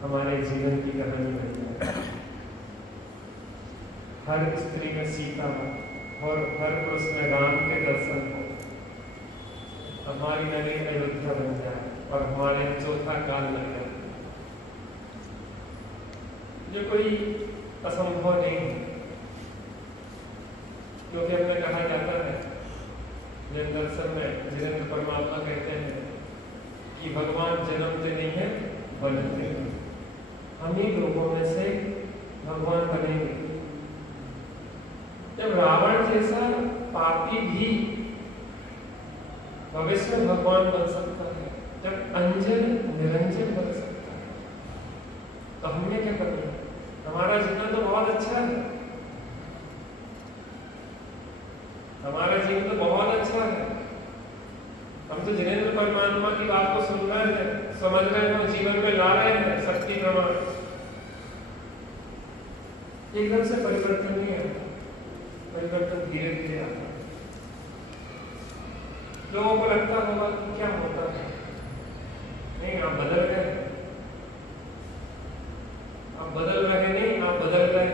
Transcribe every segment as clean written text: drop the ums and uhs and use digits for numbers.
हमारे जीवन की कहानी बनी है। हर स्त्री में सीता हो और हर पुरुष में राम के दर्शन हो, हमारी नगरी अयोध्या बन जाए और हमारे चौथा काल लग जाए, जो कोई असंभव नहीं है। क्योंकि हमें कहा जाता है, जन दर्शन में जिनेंद्र परमात्मा कहते हैं कि भगवान जन्मते नहीं है, बनते हैं। हम ही लोगों में से भगवान बनेंगे। जब रावण जैसा पापी भी भविष्य में भगवान बन सकता है, जब अंजन निरंजन बन सकता है, तो हमने क्या करना है? हमारा जीवन तो बहुत अच्छा है, हमारा जीवन तो बहुत अच्छा है। हम तो जिनेंद्र परमात्मा की बात को सुन रहे हैं, समझ रहे हैं, जीवन में ला रहे हैं शक्ति प्रमाण। एकदम से परिवर्तन नहीं आता, परिवर्तन धीरे धीरे आता है। लोगों को लगता होगा कि क्या होता है, नहीं आप बदल गए, आप बदल रहे नहीं, आप बदल गए।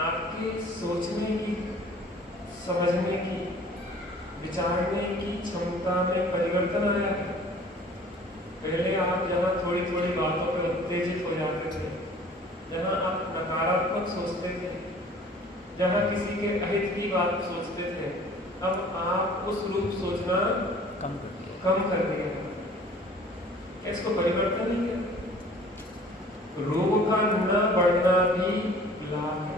आपकी सोचने की, समझने की, विचारने की क्षमता में परिवर्तन आया है। पहले आप जहाँ थोड़ी थोड़ी बातों पर उत्तेजित हो जाते थे, जहाँ आप नकारात्मक सोचते थे, जहाँ किसी के अहित की बात सोचते थे, अब आप उस रूप सोचना कम कर दिया। इसको परिवर्तन ही है। रोग का न बढ़ना भी लाभ है।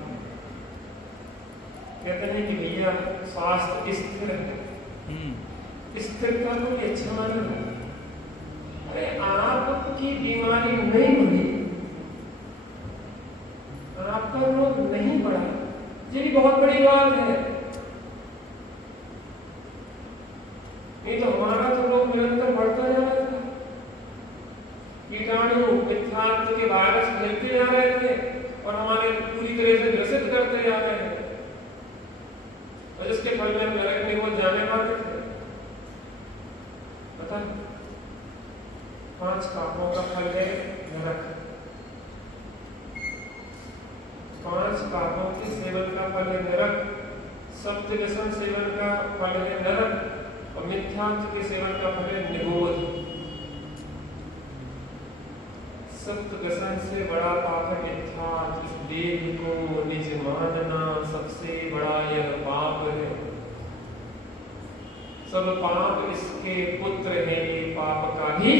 कहते हैं कि भैया स्वास्थ्य स्थिर है, स्थिरता को अच्छा माना है। अरे आपकी बीमारी नहीं बढ़ी, आपका रोग नहीं बढ़ा, ये भी बहुत बड़ी बात है। नहीं तो हमारा तो रोग निरंतर बढ़ता जा रहा था, कीटाणु मिथ्यात्व के वायरस फैलते जा रहे थे और हमारे पूरी तरह से ग्रसित करते जा रहे हैं, और जिसके फल में नरक में वो जाने पाते थे। पता 5 पापों का फल है नरक, 5 पापों के सेवन का फल है नरक, सप्त व्यसन सेवन का फल है नरक, और मिथ्यात्व के सेवन का फल है निबोध। सप्त व्यसन से बड़ा पाप है मिथ्यात्व, इस देह को निज मानना सबसे बड़ा यह पाप है। सब पाप इसके पुत्र है, ये पाप का ही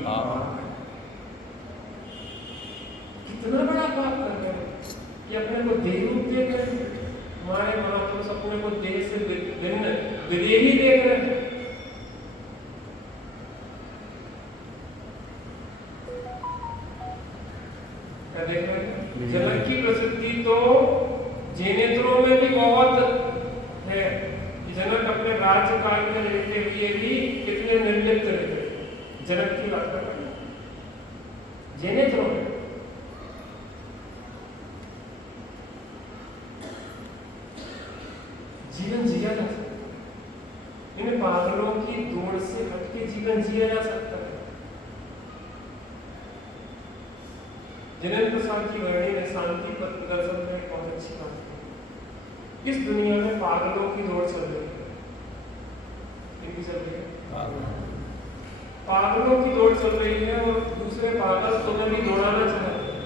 पाप है। कितना बड़ा पाप कर रहे हैं, ये अपने को देह रूप देख रहे हैं। हमारे महापुरुष अपने को देह से भिन्न विदेही देख रहे हैं। क्या देख रहे हैं? जनक की प्रसिद्धि तो जेनेत्रों में भी बहुत है। जनक अपने राज्य काल में रहते हुए भी कितने निर्लिप्त रहते। जनक की बात कर रहे हैं, जेनेत्रों में जीवन जिया जा सकता है। इन पागलों की दौड़ से हटके जीवन जिया जा सकता है। जिनेन्द्र प्रसाद की वर्णी ने शांति पत्र दर्शन में बहुत अच्छी बात है। इस दुनिया में पागलों की दौड़ चल रही है। इनकी चल रही है, पागलों की दौड़ चल रही है, और दूसरे पागल तुम्हें भी दौड़ाना चाह रहे हैं।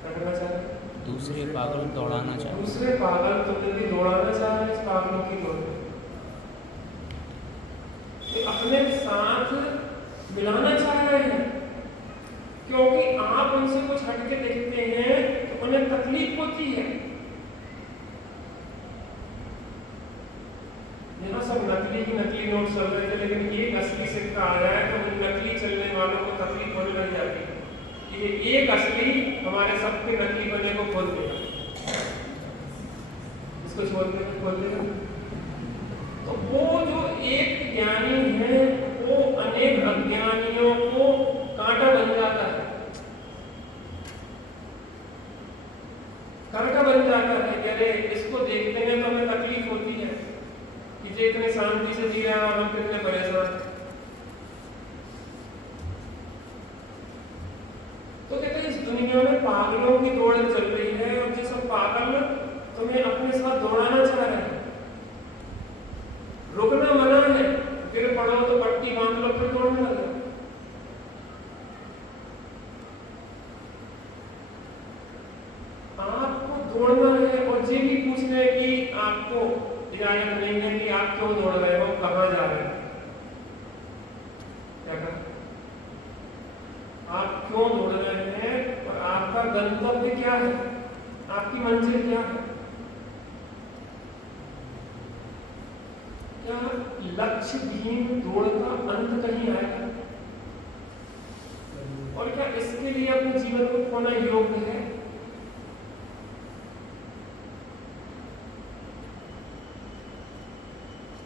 क्या करना चाह रहे हैं? दूसरे पागल दौड़ाना चाह रहे हैं। दूसरे पागल तुम्हें भी दौड़ाना चाह रहे हैं। इस पागलों की दौड़ तो अपने साथ मिलाना चाह रहे हैं, क्योंकि आप उनसे कुछ हटके देखते हैं तो उन्हें तकलीफ होती है। यहाँ सब नकली नोट चल रहे थे, लेकिन एक असली सिक्का आ जाए तो उन नकली चलने वालों को तकलीफ होने लग जाती है। ये एक असली हमारे सबके नकली बने को खोल देगा, इसको छोड़ देगा, खोल देगा। तो वो जो एक ज्ञानी है वो अनेक अज्ञानियों को कांटा बन जाता है, कांटा बन जाता है। अरे इसको देखते हैं तो हमें तकलीफ होती है कि ये इतने शांति से जी रहा है और हम कितने परेशान। तो कहते हैं इस दुनिया में पागलों की दौड़ चल रही है, और जो सब पागल तुम्हें अपने साथ दौड़ाना चाह रहे हैं। रुकना मना है, गिर पड़ो तो पट्टी बांध लो, फिर दौड़ने लगे। आपको दौड़ना है, और ये भी पूछना है कि आपको इजाजत नहीं है कि आप क्यों दौड़ रहे हो, कहाँ जा रहे हो। क्या कहा? आप क्यों दौड़ रहे हैं और आपका गंतव्य क्या है, आपकी मंजिल क्या है। क्या लक्ष्यहीन दौड़ का अंत कहीं आएगा? और क्या इसके लिए अपने जीवन को खोना योग्य है?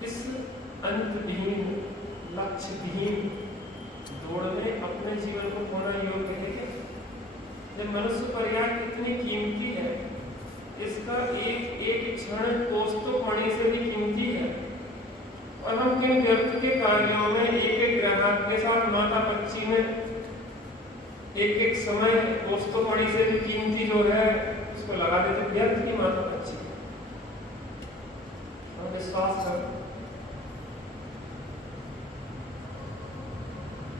इस अंतहीन लक्ष्यहीन दौड़ में अपने जीवन को खोना योग्य है क्या? जब मनुष्य पर यह कितनी कीमती है, इसका एक एक क्षण कोस्तों मणि से भी कीमती है। और हम किन व्यर्थ के कार्यों में एक एक ग्राहक के साथ माता पक्षी में एक एक समय कोस्तों मणि से भी कीमती जो है उसको लगा देते व्यर्थ की माता पक्षी। हम विश्वास कर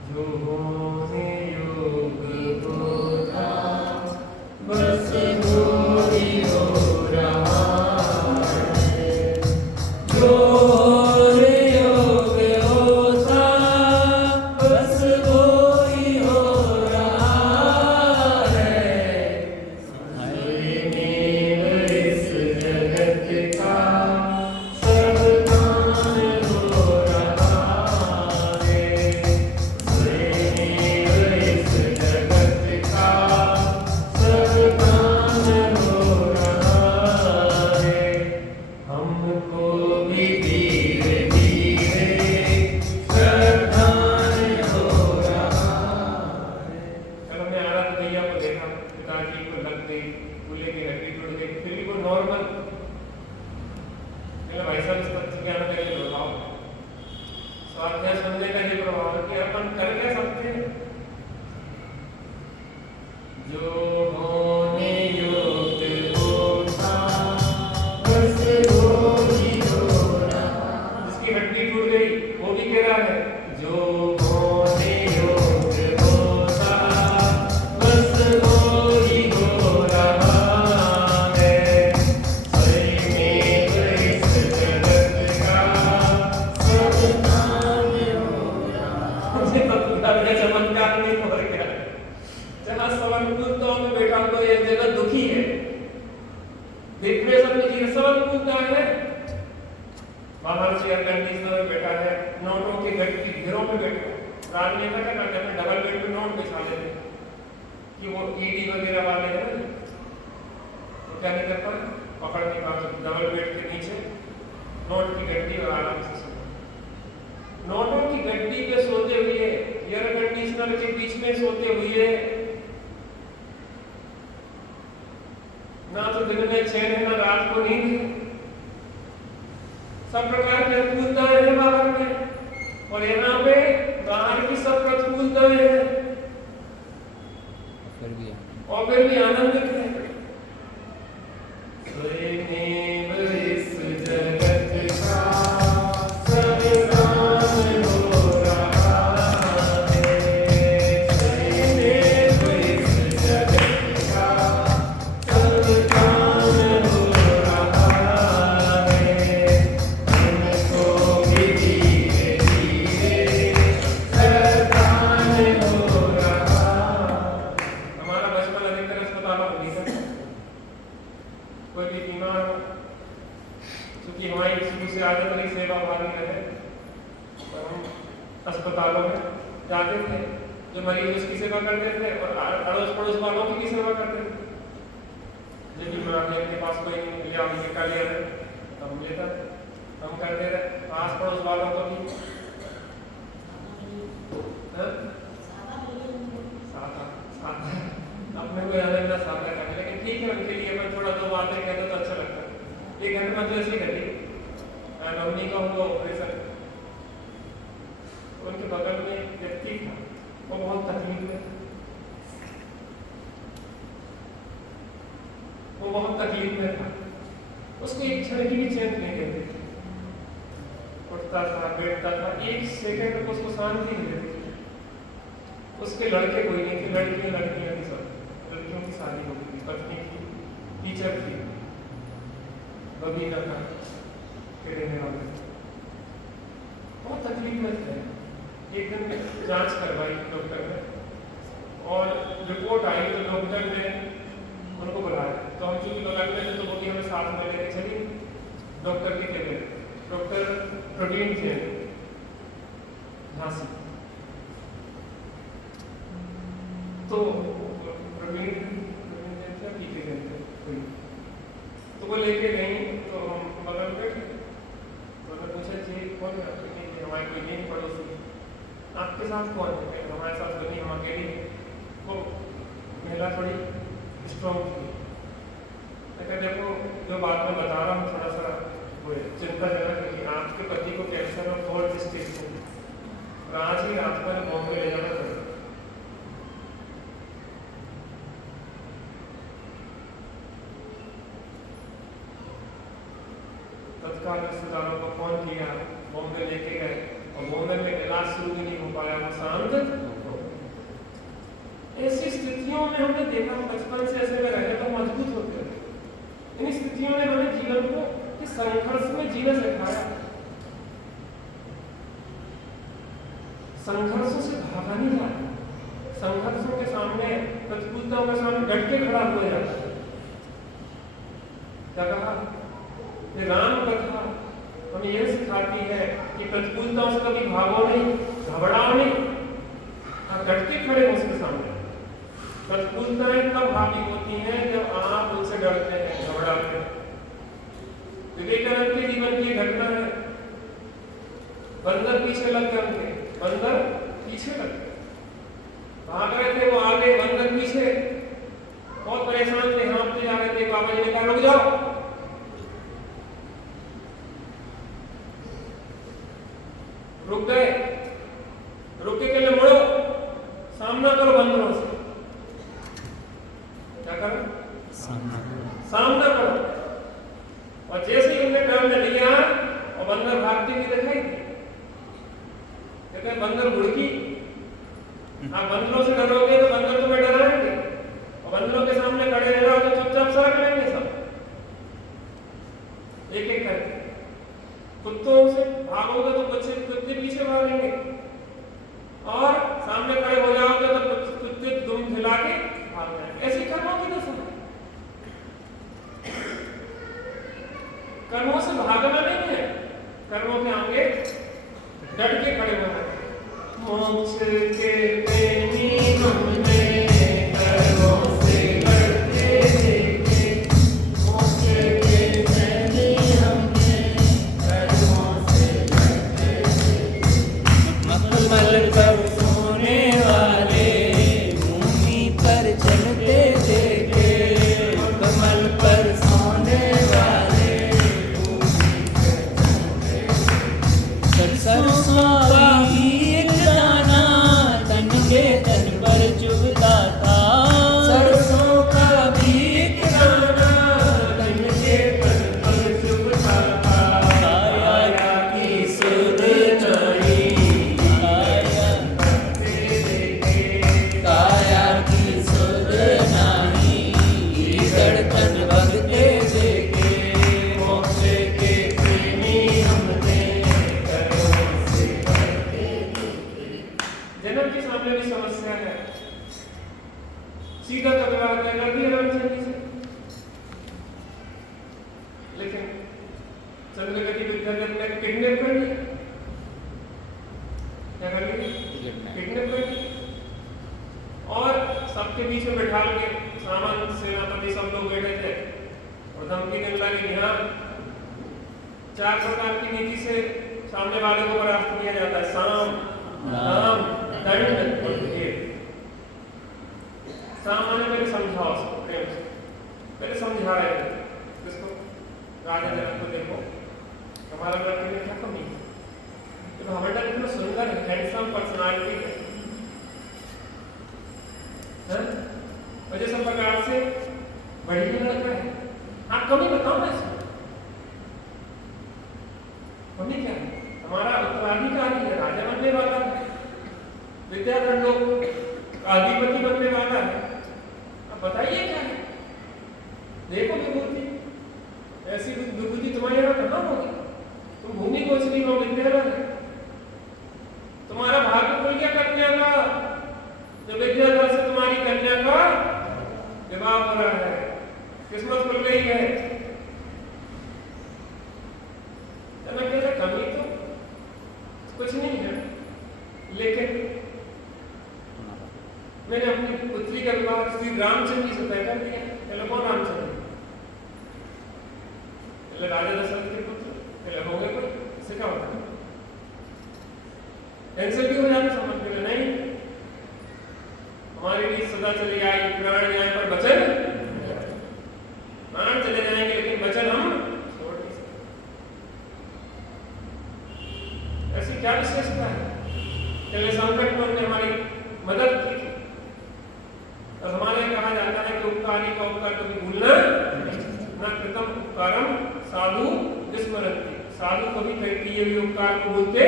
जो होने योग होता बस हो ही हो रहा है, जो होने योग होता बस हो ही हो रहा है। स्वयमेव इस जगत का सब काम हो रहा है, स्वयमेव इस जगत का सब काम हो रहा है। हमको भी धीरे धीरे सावधान हो रहा है। कल हमने आनंद भैया को देखा, पिताजी को लग गई, दूल्हे की हड्डी टूट गई, फिर भी वो नॉर्मल। मैंने भाई साहब इस तथ्य के आने लगे बताओ स्वाध्याय सुनने का ये प्रभाव है कि अपन कर क्या सकते हैं। जो होने योग्य होता बस हो ही हो रहा। जिसकी हड्डी टूट गई वो भी कह रहा है जो होने योग्य होता बस हो ही हो रहा है। स्वयमेव इस जगत का सब काम हो रहा। मुझे तो चमत्कार नहीं हो गया। जहाँ सवनपुरता में बैठा तो एक जगह दुखी है, डिप्रेशन में जी सवनपुरता है, बाहर से एयर कंडीशनर में बैठा है, नोटों की गड्डी घेरों में बैठा। रात में क्या करते हैं डबल बेड पे नोट बिछा लेते कि वो ईडी वगैरह वाले हैं ना, तो क्या नहीं कर पाए पकड़ नहीं पाते, डबल बेड के नीचे नोट की गड्डी और आराम से सोते। नोटों की गड्डी पे सोते हुए एयर कंडीशनर के बीच में सोते हुए ना तो दिन में चैन है ना रात को नींद है। सब प्रकार की अनुकूलताएं हैं बाहर में और यहाँ पे बाहर की सब प्रतिकूलताएं हैं और फिर भी आनंदित है। स्वयमेव इस जगत का सब काम हो रहा है, स्वयमेव इस जगत का सब काम हो रहा है। हमको भी धीरे धीरे सावधान हो रहा। हमारा बचपन अधिकतर अस्पतालों में बीता। कोई भी बीमार हो, क्योंकि हमारी शुरू से आदत रही सेवा भावी रहे, तो हम अस्पतालों में जाते थे, जो मरीज उसकी सेवा करते थे और अड़ोस पड़ोस वालों की भी सेवा करते थे। जो बीमार है के पास कोई नहीं लिया टिका लिया है तो हम लेता हम करते थे आस पड़ोस वालों को भी अपने को याद है सादा करने, लेकिन ठीक है उनके लिए अपन थोड़ा दो बातें कहते तो अच्छा लगता है। एक घंटे में तो ऐसे ही घटी मम्मी का उनको ऑपरेशन, उनके बगल में एक व्यक्ति था, वो बहुत तकलीफ में, वो बहुत तकलीफ में था। उसको एक क्षण की भी चैन नहीं देती थी, उठता था बैठता था, एक सेकंड को उसको शांति नहीं देती थी। उसके लड़के कोई नहीं थे, लड़कियां थी सब, लड़कियों की शादी हो गई, पत्नी की टीचर थी, बबीना का रहने वाले, बहुत तकलीफ में थे। एक दिन जांच करवाई डॉक्टर ने और रिपोर्ट आई तो डॉक्टर ने उनको बुलाया, तो हम चूंकि बगल में थे तो वो भी हमें साथ में लेके चली डॉक्टर के केबिन। डॉक्टर प्रोटीन थे झांसी, तो प्रोटीन क्या पीते गए थे, तो वो लेके गई तो हम बगल में बैठे, तो उन्होंने पूछा जी कौन है, हमारे कोई नहीं पड़ोसी, आपके साथ कौन है, हमारे साथ तो नहीं, हम अकेले। वो महिला थोड़ी स्ट्रॉन्ग थी, कहते देखो जो बात मैं बता रहा हूँ थोड़ा सा वो चिंताजनक है कि आपके पति को कैंसर और 4th स्टेज में और आज ही रात पर बॉम्बे ले जाना पड़ेगा। तत्काल रिश्तेदारों को फोन किया, बॉम्बे लेके गए और बॉम्बे में इलाज शुरू भी नहीं हो पाया, वो शांत। ऐसी स्थितियों में हमने देखा बचपन से ऐसे में रहे तो मजबूत होते हैं। इन स्थितियों ने हमें जीवन को इस संघर्ष में जीना सिखाया। संघर्षों से भागा नहीं जाता, संघर्षों के सामने, प्रतिकूलताओं के सामने डट के खड़ा हो जाता है। क्या कहा? राम कथा हमें यह सिखाती है कि प्रतिकूलताओं से कभी भागो नहीं, घबराओ नहीं, आप डट के खड़े हो उसके सामने। प्रतिकूलताएं तब हावी होती हैं जब आप उनसे डरते हैं, घबराते हैं। विवेकानंद के जीवन की घटना है, बंदर पीछे लग गए उनके, बंदर पीछे लग गए, भाग रहे थे वो आगे, बंदर पीछे, बहुत परेशान थे, हाँफते जा रहे थे। बाबा जी ने कहा रुक जाओ, रुक गए, रुक के कहने मुड़ो, सामना करो बंदरों से। क्या करो? सामना करो। और जैसे ही उन्हें टर्न लिया और बंदर भागते हुए दिखाई दिए, कहते बंदर भुड़की, आप बंदरों से डरोगे तो बंदर तुम्हें डराएंगे, और बंदरों के सामने खड़े रहो तो चुपचाप सरक लेंगे सब, एक एक करके। कुत्तों से भागोगे तो कुत्ते पीछे भागेंगे, और सामने खड़े हो जाओगे तो कुत्ते दुम हिला के भाग जाएंगे। ऐसे कर्मों की तो सुनो, कर्मों से भागना नहीं है, कर्मों के आगे डट के खड़े होना है। मोक्ष के प्रेमी हमने कर्मों से डरते देखे, मोक्ष के प्रेमी हमने कर्मों से डरते देखे। मखमल पर सोने वाले भूमि पर चलते देखे, मखमल पर सोने वाले भूमि पर चलते देखे। सरसों का भी एक दाना तन के तन पर चुभता था, सरसों का भी एक दाना तन के तन पर चुभता था। काया की सुध नहीं, काया की सुध नहीं, धड़कन भगते देखे, मोक्ष के प्रेमी हमने कर्मों से डरते देखे। जन्म के सामने भी समस्या है, सीधा का विवाह कर दिया रामचंद्र जी से, लेकिन चंद्रगति विद्याधर ने किडनैप कर लिया। क्या कर लिया? किडनैप कर लिया, और सबके बीच में बैठा के सामंत सेनापति सब लोग बैठे थे और धमकी देने लगे कि हाँ 4 प्रकार की नीति से सामने वाले को परास्त किया जाता है, साम, दाम, दंड और भेद। सामान्य पहले समझाओ उसको प्रेम से, पहले समझा रहे थे किसको? राजा जनक को। देखो हमारा लड़के में क्या कमी है, तो हमारा इतना सुंदर हैंडसम पर्सनालिटी है, और जिस प्रकार से बढ़िया लड़का है, आप कमी बताओ ना इसमें, कमी क्या है? हमारा उत्तराधिकारी है, राजा बनने वाला है, विद्याधर लोग अधिपति बनने वाला है, अब बताइए क्या है? देखो विभूति, ऐसी विभूति तुम्हारे यहाँ कहाँ होगी? तुम भूमि को इसलिए हो, विद्याधर है, तुम्हारा भाग्य खुल गया कन्या का, जो विद्याधर से तुम्हारी कन्या का विवाह हो रहा है, किस्मत खुल गई है। मैं कहता कमी तो कुछ नहीं है, लेकिन मैंने अपनी पुत्री का विवाह श्री रामचंद्र जी से तय कर दिया। पहले कौन रामचंद्र? पहले राजा दशरथ के पुत्र, पहले हो गए कोई, इससे क्या होता है? कैंसिल भी हो जाता समझ में? नहीं, हमारे लिए सदा चली आई, प्राण न्याय पर वचन, प्राण चले ऐसी क्या विशेषता है? चले संकट में उन्होंने हमारी मदद की थी। और हमारे कहा जाता है कि उपकारी का उपकार कभी भूलना न कृतम उपकारम साधु विस्मरन्ति। साधु कभी किए हुए उपकार को भूलते,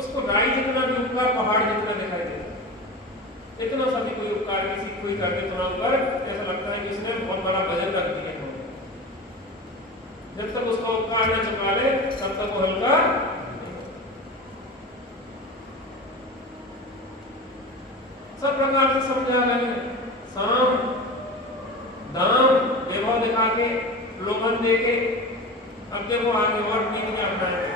उसको राई जितना भी उपकार पहाड़ जितना दिखाई देता। इतना सा भी कोई उपकार किसी कोई करते तुम्हारे ऊपर ऐसा लगता है कि इसने बहुत बड़ा वजन रख दिया है। जब तक उसका उपकार न चुका ले तब तक वो हल्का। सब प्रकार से समझा रहे हैं, साम दाम वैभव दिखा के लोभन दे के। अब देखो आगे और नीति क्या अपनाए।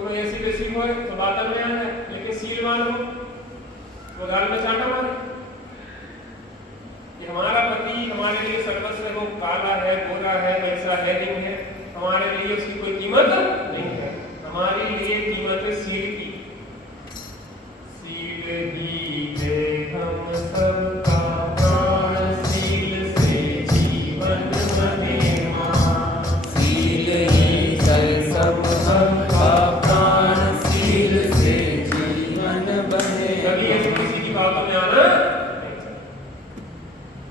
तुम्हें ऐसी वैसी हो तो बात में आना है, लेकिन सीलवान हो वो गाल में चाटा मारे। कि हमारा पति हमारे लिए सर्वस्व है, वो काला है, गोरा है, वैसा है, नहीं है, हमारे लिए उसकी कोई कीमत नहीं है। हमारे लिए कीमत है सील की। सील ही है हम सबका प्राण, सील से जीवन बनेगा। सील ही सब सबका प्राण, सील से जीवन बनेगा। कभी ऐसे किसी की बातों में आना नहीं चाहिए।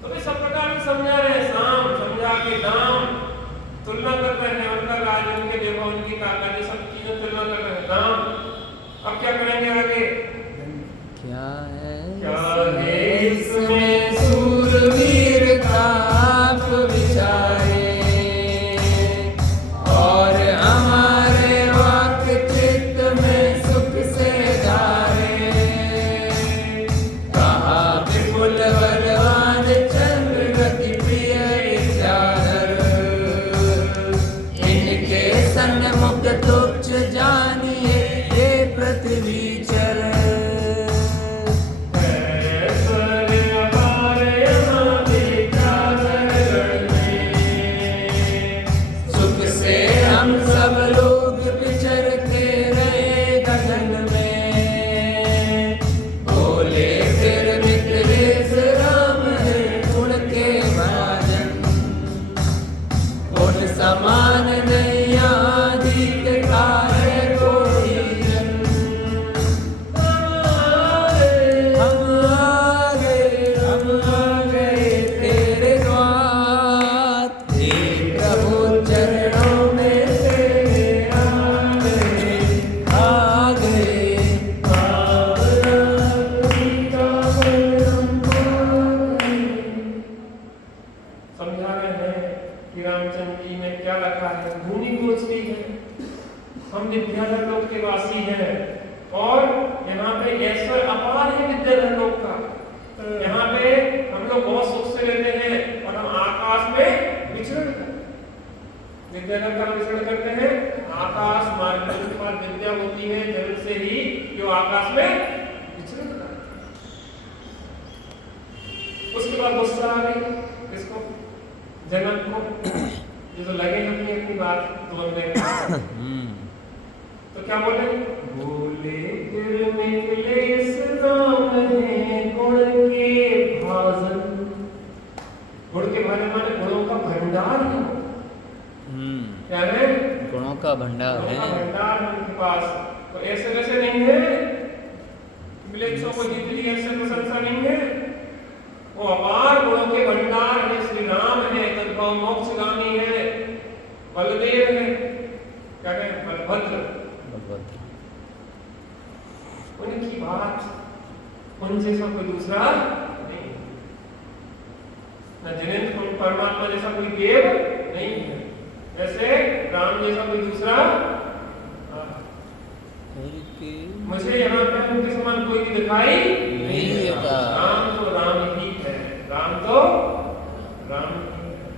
तो वे सब प्रकार से समझा रहे हैं, साम समझा के दाम, तुलना कर रहे हैं, उनका राज, उनके देवा, उनकी ताकत, ये सब चीजें तुलना कर रहे हैं। दाम अब क्या करेंगे आगे? क्या क्या है इसमें सूरवीर का आप विचारे, और हमारे वाक चित्त में सुख से धारे। कहा विपुल बलवान चंद्र गति प्रिय विचार, इनके सन्मुख तुच्छ जानिए ये पृथ्वी चर। सुख से हम सब लोग विचरते रहे गगन में, बोले फिर मित्रेश राम है उनके भाजन। उन समान नहीं आदित का है कोई जन। हम आ गए तेरे द्वार, हे प्रभु चरणों में तेरे आ गए। समझा रहे हैं कि रामचंद्र जी में क्या रखा है। भूमि गोचरी है, हम विद्याधर लोक के वासी हैं, और यहाँ पे ऐश्वर्य अपार है विद्याधर लोक का। यहाँ पे हम लोग बहुत सुख से रहते हैं, और हम आकाश में विचरण करते हैं। विद्याधर का विचरण करते हैं, आकाश मार्ग के पास विद्या होती है, जन्म से ही जो आकाश में विचरण करते हैं। उसके बाद गुस्सा आ गई किसको? जनक को, ये तो लगे अपनी अपनी बात तोड़ने। तो क्या बोले? बोले फिर मिथिलेश राम है गुण के भाजन। गुण के भाजन माने गुणों का भंडार है। क्या है? गुणों का भंडार गुणों का है। भंडार है उनके पास। तो ऐसे वैसे नहीं है, मिलेच्छों को जीत लिया ऐसे प्रशंसा नहीं है। वो अपार गुणों के भंडार है, श्री राम है, तद्भव मोक्षगामी है, बलदेव है, क्या कहें, बलभद्र। उनकी बात उन जैसा कोई दूसरा नहीं, न जिनेंद्र परमात्मा जैसा कोई देव नहीं है, वैसे राम जैसा कोई दूसरा। मुझे यहाँ पे उनके समान कोई भी दिखाई नहीं देता। राम तो राम ही है, राम तो राम ही है।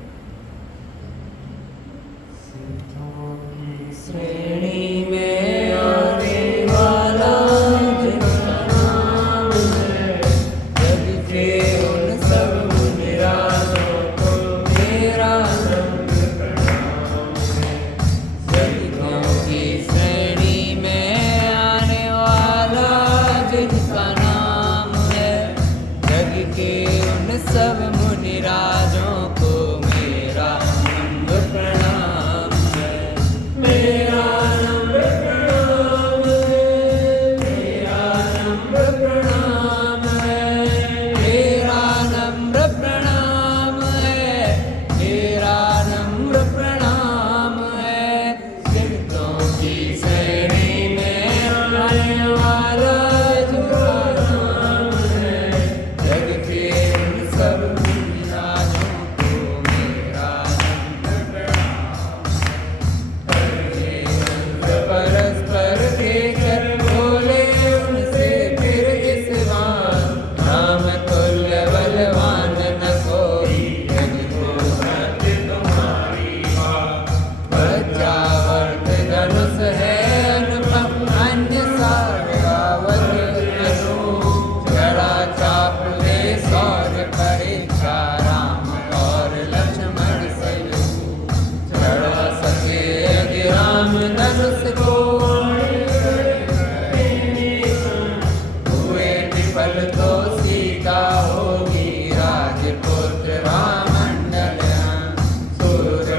सिद्धों की श्रेणी में आने वाला जिनका नाम है, जग के उन सब मुनिराजों को मेरा नम्र प्रणाम है। सिद्धों की श्रेणी में आने वाला जिनका नाम को वाणी हुए विफल तो सीता होगी राजपुत्र भामंडल सूरत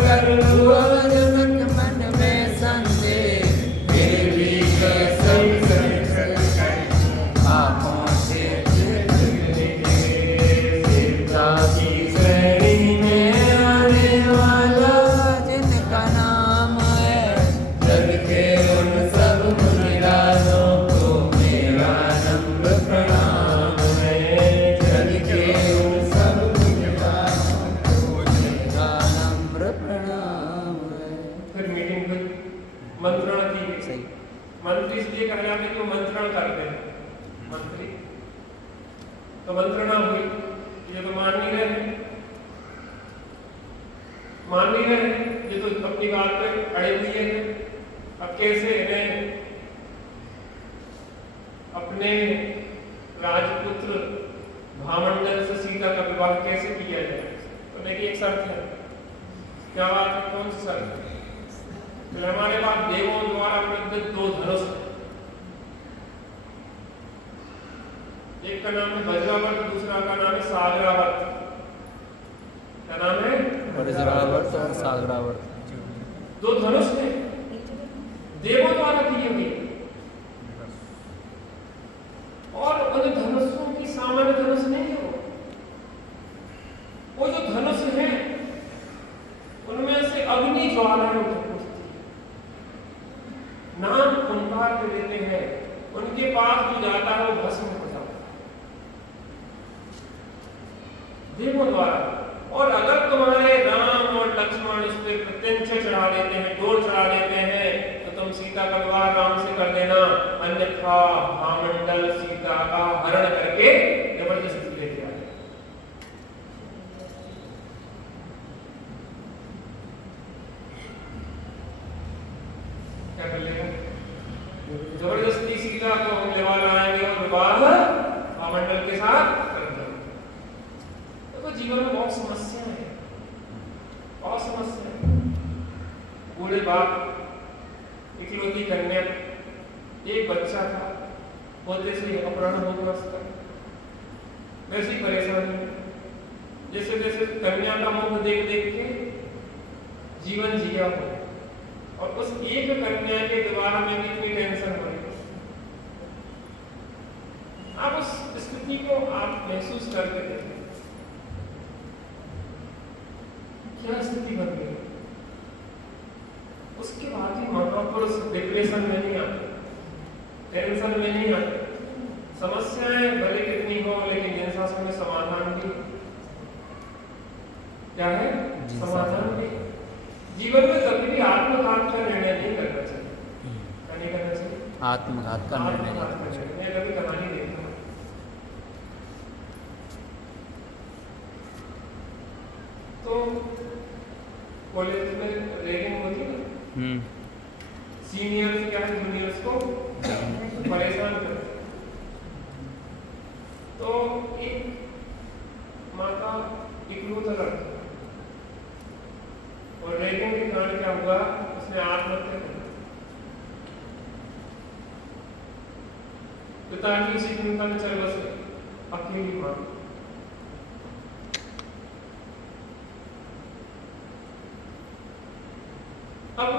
कर जनक मन में संदेह फिर भी आँखों से सीता की श्रेणी में आने वाला जिनका नाम है जग के उन सब मुनिराजों को मेरा नम्र प्रणाम है जग के उन सब मुनिराजों को मेरा नम्र प्रणाम है। फिर मीटिंग हुई, मंत्रणा की गई। सही। मंत्री इसलिए कहा जाता है कि वो मंत्रण करते हैं, मंत्री। तो मंत्रणा हुई, ये तो मान नहीं रहे, ये तो अपनी बात पे अड़े हुए हैं। अब कैसे इन्हें अपने राजपुत्र भामंडल से सीता का विवाह कैसे किया जाए? तो देखिए, एक शर्त है। क्या बात है? कौन सी शर्त है? तो हमारे पास देवों द्वारा प्रदत्त 2 धनुष हैं। एक का नाम है वज्रावर्त, दूसरा का नाम है सागरावर्त। क्या नाम है? वज्रावर्त और सागरावर्त। 2 धनुष हैं, देवों द्वारा किए हुए। और उन धनुषों की सामान्य धनुष नहीं है। वो जो धनुष है उनमें से अग्नि ज्वालाएं उठती है, नाम ओंकार के देते हैं। उनके पास जो जाता है वो भस्म हो जाता है देवों द्वारा। और अगर तुम्हारे राम और लक्ष्मण इस पे प्रत्यंच चढ़ा देते हैं, डोर चढ़ा देते हैं, तो तुम सीता का विवाह राम से कर देना, अन्यथा भामंडल सीता का हरण करके जबरदस्ती लेके आए। क्या कर लेगा? जबरदस्ती सीता को हम लेवा लाएंगे और विवाह भामंडल के साथ कर देंगे। तो जीवन में बहुत समस्याएं हैं, बहुत समस्याएं। बूढ़े बाप, इकलौती कन्या, एक बच्चा था, होते से अपहरण हो गया उसका। वैसे ही परेशानी, जैसे जैसे कन्या का मुख देख देख के जीवन जिया हो, और उस एक कन्या के विवाह में भी इतनी टेंशन हो रही। आप उस स्थिति को आप महसूस करके देखें, क्या स्थिति बन गई। उसके बाद ही महापुरुष डिप्रेशन में नहीं आते, टेंशन में नहीं आते। समस्याएं भले कितनी हो, लेकिन जिन शास्त्रों में समाधान भी क्या है, समाधान भी। जीवन में कभी भी आत्मघात का निर्णय नहीं करना चाहिए। क्या नहीं करना चाहिए? आत्मघात का निर्णय नहीं करना चाहिए। मैं कभी कहानी देखता हूँ, तो कॉलेज में रैगिंग होती है ना, सीनियर्स क्या है जूनियर्स को परेशान करते। तो एक माता इकलौता लड़का, और रैगिंग के कारण क्या हुआ, उसने आत्महत्या कर ली। पिताजी उसी चिंता में चल बसे, अकेली मां। अब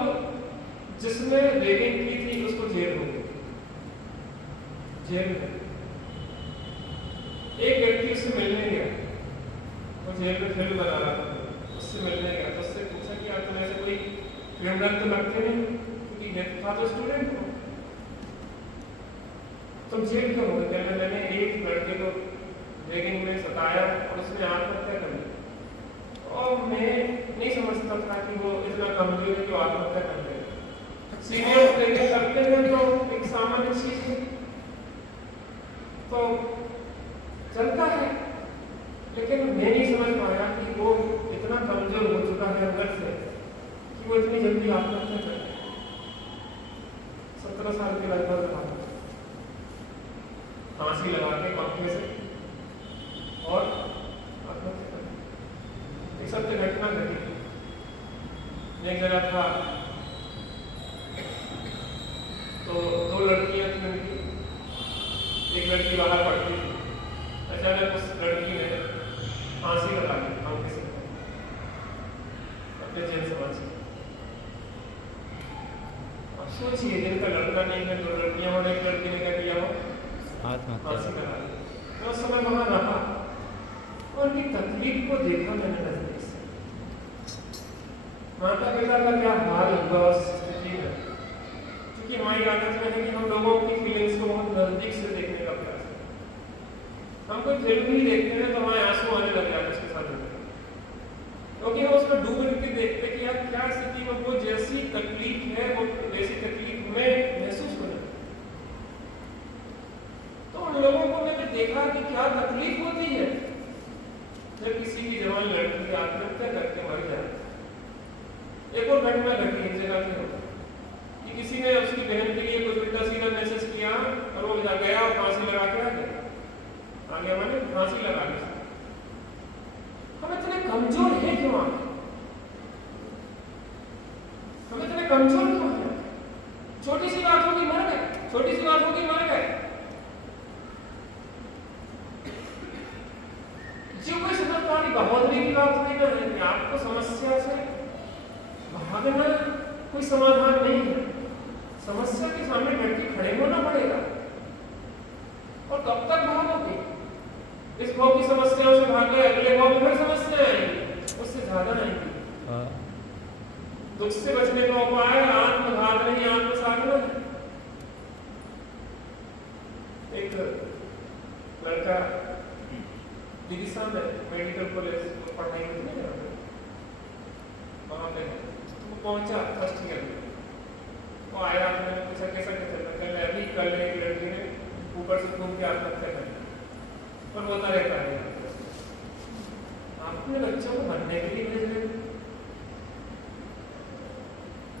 जिसने रैगिंग की थी उसको जेल हो गई, जेल में। एक व्यक्ति उससे मिलने गया, वो जेल में फिल्म बना रहा था, उससे मिलने गया। तो उससे पूछा कि यार तुम ऐसे कोई क्रिमिनल तो लगते नहीं, क्योंकि ये था तो स्टूडेंट हो, तुम जेल क्यों हो गए? कहने मैंने एक लड़के को रैगिंग में सताया और उसने आत्महत्या कर ली, और मैं नहीं समझता था कि वो इतना कमजोर है कि वो आत्महत्या कर ले। सीनियर रैगिंग करते हैं तो एक सामान्य चीज है, तो चलता है, लेकिन मैं नहीं समझ पाया कि वो इतना कमजोर हो चुका है अंदर से कि वो इतनी जल्दी आत्महत्या कर ले। 17 साल के लगभग रहा, फांसी लगा के पंखे से, और आत्महत्या कर ली। एक सत्य घटना घटी। एक जगह था तो 2 लड़कियां थी उनकी, एक लड़की बाहर पढ़ती थी, अचानक उस लड़की ने फांसी लगा ली फांसी से अपने जेल समाज से। अब सोचिए जिनका लड़का नहीं है 2 लड़कियां और एक लड़की ने क्या किया हो फांसी लगा ली। तो उस समय वहां रहा और उनकी तकलीफ को देखा मैंने नजदीक से। माता पिता का क्या हाल होगा उस स्थिति में, क्योंकि हमारी आदत में है कि हम लोगों की फीलिंग्स को बहुत नजदीक से देखने का प्रयास करते। हम कोई फिल्म भी देखते हैं तो हमारे आंसू आने लग जाते हैं उसके साथ, क्योंकि हम उसमें डूब के देखते कि यार क्या स्थिति में वो जैसी तकलीफ है वो वैसी तकलीफ हमें महसूस हो जाती। तो उन लोगों को मैंने देखा कि क्या तकलीफ होती है जब किसी की जवान लड़की आत्महत्या करके मर जाए। एक और घटना घटी एक जगह पे कि किसी ने उसकी बहन के लिए कुछ उल्टा सीधा मैसेज किया और वो गया और फांसी लगा के आ गया मैंने फांसी लगा ली। हम इतने कमजोर हैं क्यों आगे? हम इतने कमजोर क्यों हैं? छोटी सी बात होगी मर गए, छोटी सी बात होगी मर गए। जो कोई समझदारी बहादुरी की बात नहीं है कि आपको समस्या से भागना कोई समाधान नहीं है। समस्या के सामने डट के खड़े होना पड़ेगा। और कब तक भागोगे? इस भाव की समस्याओं से भाग गए, अगले भाव में फिर समस्याएं आएंगी, उससे ज्यादा आएंगी। दुख से बचने का उपाय आत्मघात नहीं आत्मसाधना है। एक लड़का दिल्ली में मेडिकल कॉलेज में पढ़ाई करने गया, वहां पे तो पहुंचा फर्स्ट ईयर में। वो आया, मैंने पूछा कैसा क्या चल रहा है? अभी कल एक लड़की ने ऊपर से घूम के आत्महत्या कर ली। और होता रहता है, आप अपने बच्चों को बनने के लिए भेज रहे हो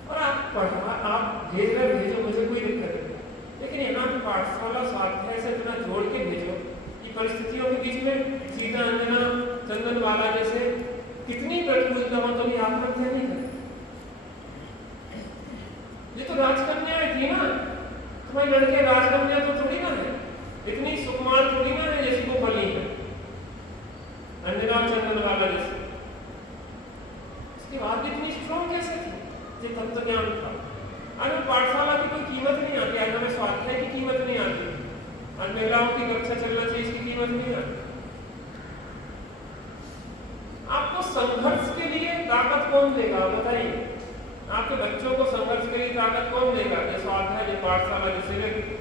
और आप भेज रहे भेजो, मुझे कोई दिक्कत नहीं, लेकिन यहाँ पे पाठशाला स्वाध्याय से इतना जोड़ के भेजो कि परिस्थितियों के बीच में सीता अंजना चंदनवाला जैसे कितनी प्रतिकूलता हो तो भी आत्महत्या नहीं करती। ये तो राजकन्याएं थी ना, तुम्हारी लड़के राजकन्या तो थोड़ी ना है, इतनी सुकुमार थोड़ी ना है जैसी वो बनी है अंजना चंदनवाला जैसे। इसके बाद भी इतनी स्ट्रॉन्ग कैसे थी? ये तत्व ज्ञान था। आज पाठशाला की कोई कीमत नहीं आती, आज हमें स्वाध्याय की कीमत नहीं आती, आज महिलाओं की कक्षा चलना चाहिए इसकी कीमत नहीं आती। आपको संघर्ष के लिए ताकत कौन देगा बताइए? आपके बच्चों को संघर्ष के लिए ताकत कौन देगा? ये स्वाध्याय, ये पाठशाला, जैसे व्यक्ति।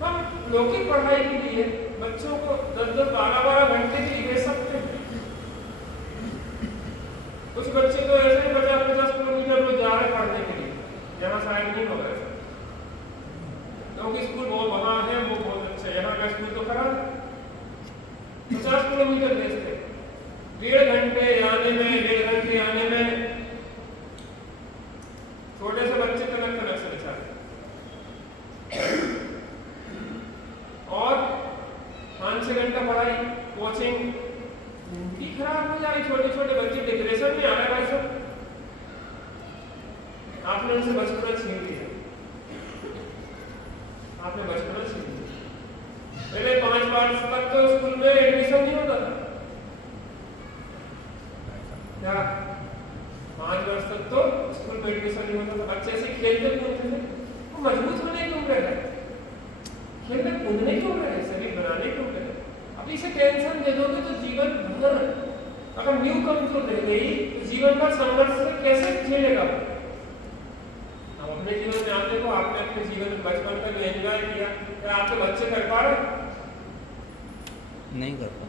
हम लौकिक पढ़ाई के लिए बच्चों को 10-10, 12-12 घंटे के लिए दे सकते हैं। कुछ बच्चे तो ऐसे 50-50 किलोमीटर रोज जा रहे पढ़ने के लिए, यहाँ शायद नहीं होगा ऐसा, क्योंकि स्कूल वो वहाँ है वो बहुत अच्छा है, यहाँ का स्कूल तो खराब है। 50 किलोमीटर भेजते, 1.5 घंटे आने में, 1.5 घंटे आने में, छोटे से बच्चे कनक से बेचारे। और 5-6 घंटा पढ़ाई, कोचिंग, जिंदगी खराब हो जाए। छोटे छोटे बच्चे डिप्रेशन में आ रहे भाई सब। आपने उनसे बचपना छीन लिया, आपने बचपना छीन लिया। पहले 5 वर्ष तक तो स्कूल में एडमिशन नहीं होता था, क्या 5 वर्ष तक तो स्कूल में एडमिशन नहीं होता था। बच्चे ऐसे खेलते कूदते थे, वो मजबूत होने की उम्र है, खेलने कूदने की उम्र है, शरीर बनाने की उम्र है। अब इसे टेंशन दे दोगे तो जीवन भर अगर न्यू कमजोर रह गई तो जीवन का संघर्ष से कैसे झेलेगा? अब अपने जीवन में आप देखो, आपने अपने जीवन में बचपन का भी एंजॉय किया, क्या आपके बच्चे कर पा रहे? नहीं कर पा।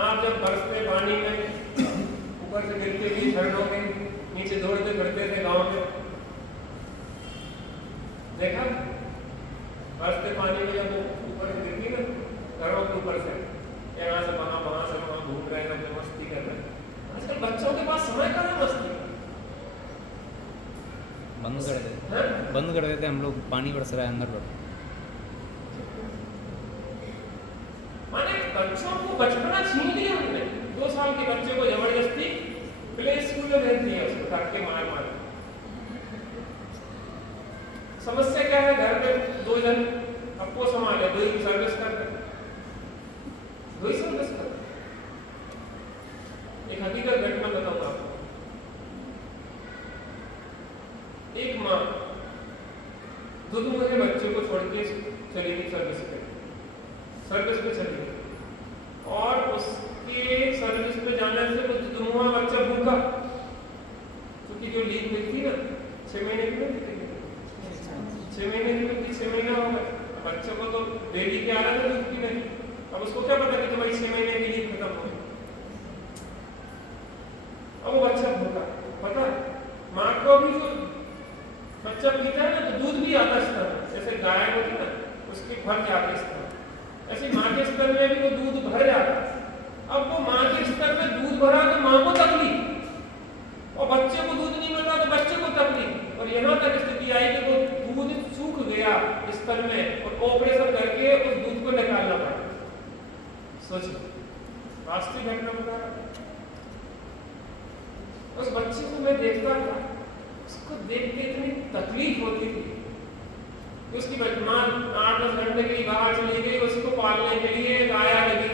आप जब बरसते पानी में ऊपर से गिरते भी झरनों के नीचे दौड़ते फिरते थे गाँव में, देखा बरसते पानी में जब ऊपर से गिरती ना घरों के ऊपर से, यहाँ से वहाँ, वहाँ से वहाँ घूम रहे हैं, अपने मस्ती कर रहे हैं। आजकल बच्चों के पास समय कहाँ है मस्ती? बंद कर देते हम लोग, पानी बरस रहा है अंदर पर। माने बच्चों को बचपना छीन लिया हमने। 2 साल के बच्चे को जबरदस्ती माँ दूध मुझे बच्चे को छोड़ के चली गई सर्विस पे चली गई, और उसके सर्विस पे जाने से वो दुधुआ बच्चा भूखा, क्योंकि जो लीक हुई थी ना 6 महीने की नहीं, 6 महीने की थी, 6 महीने हो गए, बच्चों को तो डेली के आ रहा था दूध पीने, अब उसको क्या पता कि तुम्हारी 6 महीने की लीक खत्म हो गई। अब वो बच्चा भूखा, पता माँ को भी जो बच्चा पीता है ना तो दूध भी आता है स्तर, जैसे गाय होती है ना उसके भर जाते स्तर, ऐसे माँ के स्तर में भी वो दूध भर जाता है। अब वो माँ के स्तर में दूध भरा तो माँ को तकलीफ, और बच्चे को दूध नहीं मिल रहा तो बच्चे को तकलीफ, और यहाँ तक स्थिति आई कि वो दूध सूख गया स्तर में और ऑपरेशन करके उस दूध को निकालना पड़ा। सोचो वास्तविक घटना बता रहा, उस बच्चे को मैं देखता था, उसको देख के इतनी तकलीफ होती थी कि उसकी माँ 8-10 घंटे के लिए बाहर चली गई, उसको पालने के लिए एक आया लगी,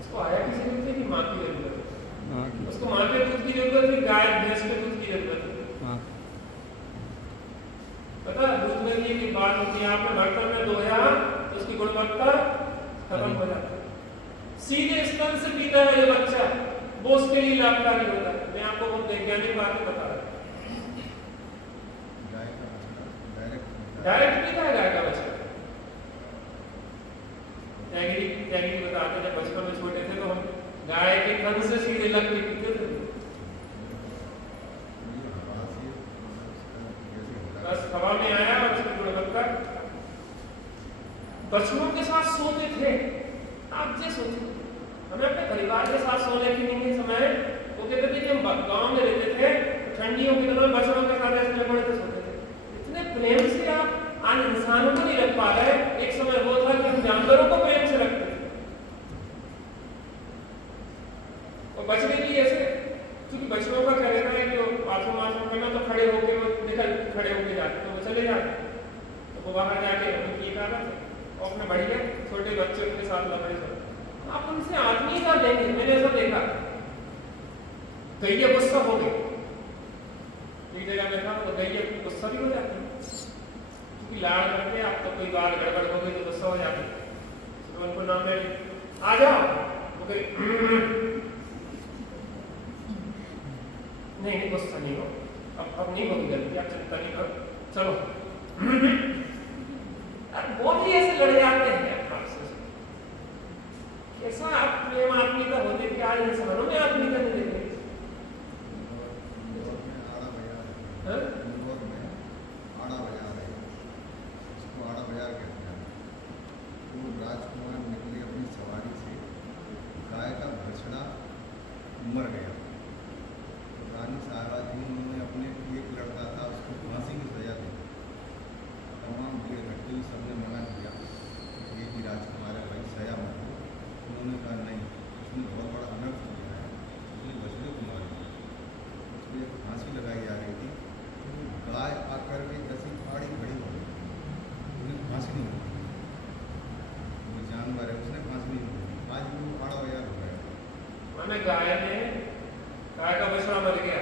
उसको आया की जरूरत है कि माँ की जरूरत है, उसको माँ के दूध की जरूरत है, गाय भैंस के दूध की जरूरत है। पता दूध में ये की बात होती है, आपने बर्तन में धोया तो उसकी गुणवत्ता खत्म हो जाती है, सीधे स्तन से पीता है जो बच्चा वो उसके लिए लाभकारी होता है। मैं आपको बहुत वैज्ञानिक बातें बता रहा हूँ, डायरेक्ट पीता है गाय का बच्चा। त्यागी बताते जब बचपन में छोटे थे तो हम गाय के थन से सीधे लग के पीते थे, बस हवा में आया और उसकी गुणवत्ता। बच्चों के साथ सोते थे, आप जैसे सोते थे, हमें अपने परिवार के साथ सोने की नहीं समय, वो कहते थे कि हम गांव में रहते थे, ठंडियों के दिनों में बच्चों के साथ ऐसे लपड़ के सोते थे। इतने प्रेम से आप आज इंसानों को नहीं रख पा रहे, एक समय वो था कि हम जानवरों को प्रेम से रखते थे, और बचने की ऐसे, क्योंकि बच्चों का क्या रहता है कि बाथरूम करना तो खड़े होके वो खड़े होके जाते, तो वो चले जाते, तो वो बाहर जाके उनकी एक आदत है, और अपने बढ़िया छोटे बच्चों के साथ लपड़े सोते। आप उनसे आत्मीयता देंगे, मैंने ऐसा देखा, गैया गुस्सा हो गई, एक जगह में था तो गैया गुस्सा भी हो जाती है, क्योंकि लाड़ करके आप तो कोई बात गड़बड़ हो गई तो गुस्सा हो जाती है, तो उनको नाम ले आ जाओ, वो कही नहीं गुस्सा नहीं हो, अब नहीं होगी गलती, आप चिंता नहीं करो, चलो वो भी ऐसे लड़ जाते हैं आपसे। ऐसा आप प्रेम आत्मीयता होते कि आज इंसानों में आत्मीयता नहीं देते। राजकुमार निकले अपनी सवारी से, गाय का बछड़ा मर गया, तो रानी सारा जी उन्होंने अपने एक लड़का था उसको फांसी की सजा दी। तमाम भीड़ इकट्ठी हुई, सबने मना किया एक ही राजकुमार है भाई सजा मत दो। उन्होंने कहा नहीं, उसने बहुत बड़ा अनर्थ किया है, उसने बछड़े को मार दिया, उसको एक फांसी लगाई जा रही थी, तो गाय आकर के जैसी फाड़ी खड़ी हो गई, उन्हें फांसी नहीं मिली, वो जानवर है उसने फांसी नहीं मिली, आज भी वो फाड़ा हुआ हो गया। मैंने गाय का बछड़ा मर गया,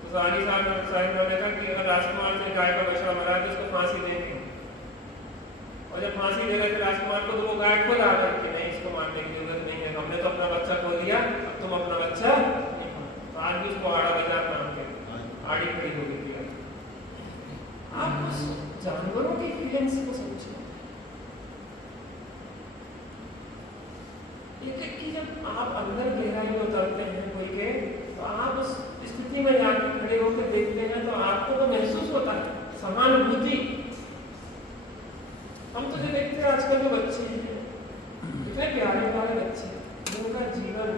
तो रानी साहब ने कहा कि अगर राजकुमार ने गाय का बछड़ा मरा तो उसको फांसी देंगे, और जब फांसी दे रहे थे राजकुमार को तो वो गाय खुद आकर कि नहीं इसको मारने की जरूरत नहीं है, हमने तो अपना बच्चा खो दिया, अब तुम अपना बच्चा नहीं, तो आज भी उसको आड़ा बाजार नाम के आड़ी खड़ी हो गई। आप उस जानवरों की फीलिंग्स को समझो, एक कि जब आप अंदर गहराई में उतरते हैं कोई के, तो आप उस स्थिति में जाके खड़े होकर देखते हैं तो आपको तो महसूस होता है सहानुभूति। हम तो जो देखते हैं आजकल जो बच्चे हैं, इतने प्यारे प्यारे बच्चे जिनका जीवन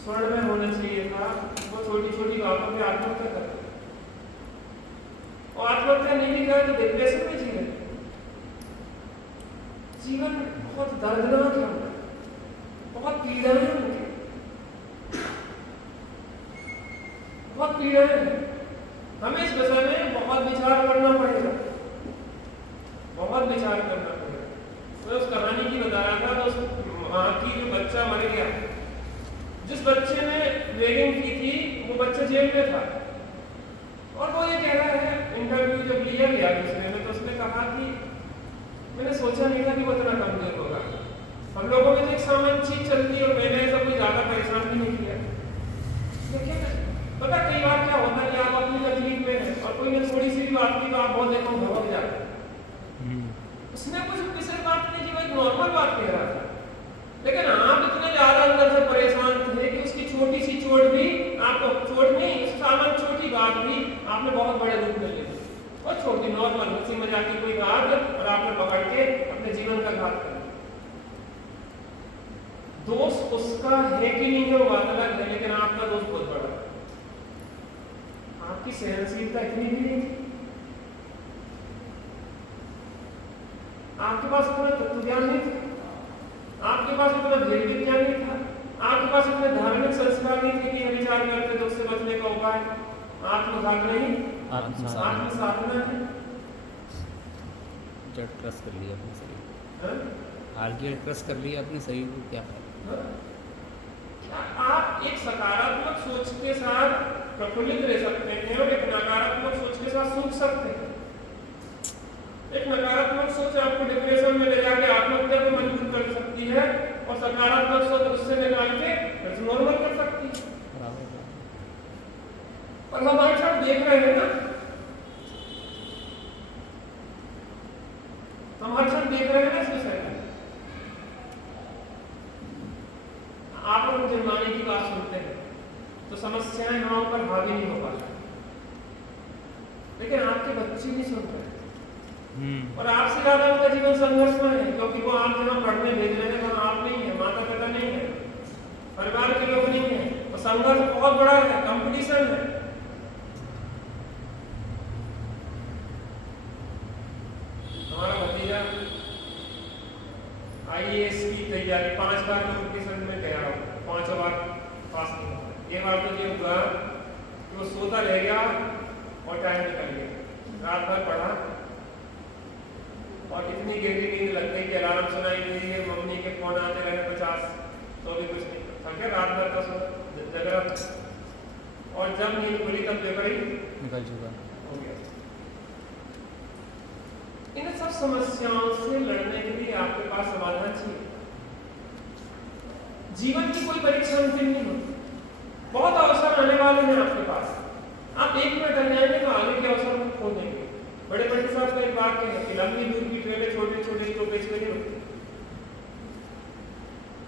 स्वर्ण में होना चाहिए था, वो छोटी छोटी बातों पे आत्महत्या करते, और आत्महत्या नहीं भी करे तो डिप्रेशन में जी रहे। जीवन बहुत दर्दनाक है उनका, बहुत पीड़ाएं हैं उनकी, बहुत पीड़ाएं हैं। हमें इस विषय में बहुत विचार करना पड़ेगा, बहुत विचार करना पड़ेगा। मैं उस कहानी की बता रहा था, तो उस माँ की जो बच्चा मर गया, जिस बच्चे ने रेगिंग की थी वो बच्चा जेल में था, ये कह रहा है, इंटरव्यू जब लिया गया दूसरे में, तो उसने कहा कि मैंने सोचा नहीं था कि वो इतना कमजोर होगा। हम लोगों में तो एक सामान्य चीज चलती है और मैंने ऐसा कोई ज्यादा परेशान भी नहीं किया। लेकिन पता कई बार क्या होता है कि आप अपनी तकलीफ में हैं और कोई ने थोड़ी सी भी बात की तो आप बहुत देखो भड़क जाते हैं। उसने कुछ किसी बात नहीं की, वो एक नॉर्मल बात कह रहा था, लेकिन आप इतने ज्यादा अंदर से परेशान थे कि उसकी छोटी सी चोट भी आपको, चोट नहीं, सामान्य छोटी बात भी आपने बहुत बड़े रूप में ले ली। और छोटी नॉर्मल हंसी मजाक की कोई बात और आपने पकड़ के अपने जीवन का घात कर। दोष उसका है कि नहीं है वो बात अलग है, लेकिन आपका दोष बहुत बड़ा है। आपकी सहनशीलता इतनी भी नहीं थी, आपके पास इतना तत्व ज्ञान नहीं था, आपके पास इतना वैदिक ज्ञान नहीं था, आपके पास इतने धार्मिक संस्कार नहीं थे कि यह विचार करते दोष से बचने का उपाय आत्मघात नहीं, आत्मसाधना है। ट्रस्ट कर लिया अपने शरीर, आर्ग्यू ट्रस्ट कर लिया अपने शरीर को, क्या है? क्या आप एक सकारात्मक सोच के साथ प्रफुल्लित रह सकते हैं और एक नकारात्मक सोच के साथ सूख सकते हैं? एक नकारात्मक सोच आपको डिप्रेशन में ले जाके आत्महत्या को मजबूर कर सकती है और सकारात्मक सोच उससे निकाल के नॉर्मल कर सकती है। और हम आज देख रहे हैं ना, हम हर क्षण देख रहे हैं ना इस विषय में। आप और जुर्माने की बात सुनते हैं तो समस्याएं हम पर हावी नहीं हो पाती, लेकिन आपके बच्चे नहीं सुन रहे और आपसे ज्यादा उनका जीवन संघर्ष में है, क्योंकि वो आप जहाँ पढ़ने भेज रहे हैं वहाँ आप नहीं है, माता पिता नहीं है, परिवार के लोग नहीं है, और संघर्ष बहुत बड़ा है, कंपटीशन है। हमारा भतीजा IAS की तैयारी 5 बार कंपटीशन में गया, 5 बार पास नहीं हुआ। ये बार तो ये हुआ कि वो सोता रह गया और टाइम निकल गया, रात भर पढ़ा और इतनी गहरी नींद लग गई कि अलार्म सुनाई नहीं दिए, मम्मी के फोन आते रहे 50, तो भी कुछ नहीं थके, रात भर का जग रहा था और जब नींद खुली तब पेपर ही निकल चुका हो गया। इन सब समस्याओं से लड़ने के लिए आपके पास समाधान चाहिए। जीवन की कोई परीक्षा अंतिम नहीं होती, बहुत अवसर आने वाले हैं आपके पास, आप एक मिनट रह जाएंगे तो आगे के अवसर को खो देंगे। बड़े पंडित साहब का एक वाक्य है कि लंबी दूर की ट्रेनें छोटे छोटे स्टॉपेज पे नहीं रुकती।